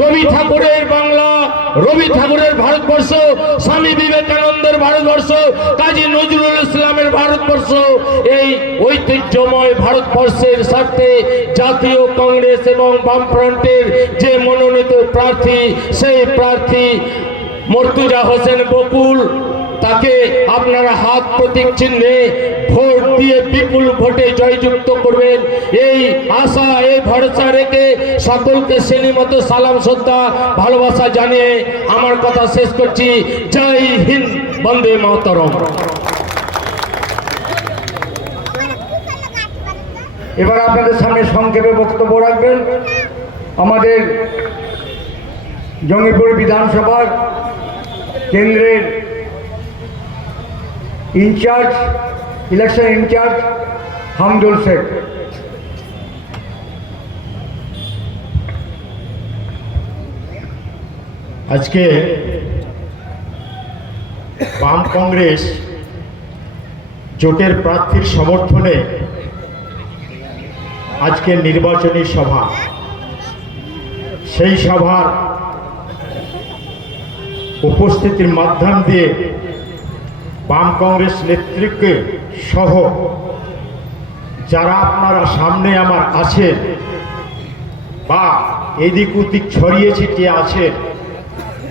রবি ঠাকুরের বাংলা, রবি ঠাকুরের ভারতবর্ষ, স্বামী বিবেকানন্দের ভারতবর্ষ, কাজী নজরুল ইসলামের ভারতবর্ষ, এই ঐতিহ্যময় ভারতবর্ষের স্বার্থে জাতীয় কংগ্রেস এবং বামফ্রন্টের যে মনোনীত প্রার্থী, সেই প্রার্থী মর্তুজা হোসেন বকুল, তাকে আপনারা হাত প্রতীক চিহ্নে ভোট দিয়ে বিপুল ভোটে জয়যুক্ত করবেন, এই আশা, এই ভরসা রেখে সকলকে শ্রেণীমত সালাম শ্রদ্ধা ভালোবাসা জানিয়ে আমার কথা শেষ করছি। জয় হিন্দ, বন্দে মাতরম। এবার আপনাদের সামনে সংক্ষেপে বক্তব্য রাখবেন আমাদের জঙ্গিপুর বিধানসভার কেন্দ্রের ইনচার্জ, ইলেকশন ইনচার্জ হামদুল শেখ। আজকে বাম কংগ্রেস জোটের প্রার্থীর সমর্থনে আজকে নির্বাচনী সভা, সেই সভার উপস্থিতির মাধ্যম দিয়ে বাম কংগ্রেস নেতৃত্ব সহ যারা আপনারা সামনে আমার আছেন বা এদিক ওদিক ছড়িয়ে ছিটিয়ে আছেন,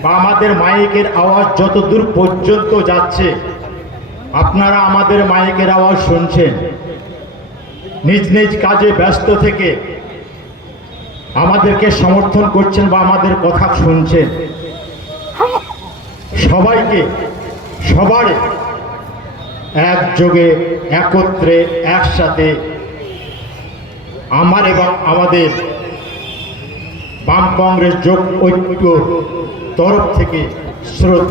বা আমাদের মাইকের আওয়াজ যত দূর পর্যন্ত যাচ্ছে আপনারা আমাদের মাইকের আওয়াজ শুনছেন, নিজ নিজ কাজে ব্যস্ত থেকে আমাদেরকে সমর্থন করছেন বা আমাদের কথা শুনছেন, সবাইকে সবার একযোগে একত্রে একসাথে আমার এবং আমাদের বাম কংগ্রেস জোট ঐক্য তরফ থেকে শ্রদ্ধা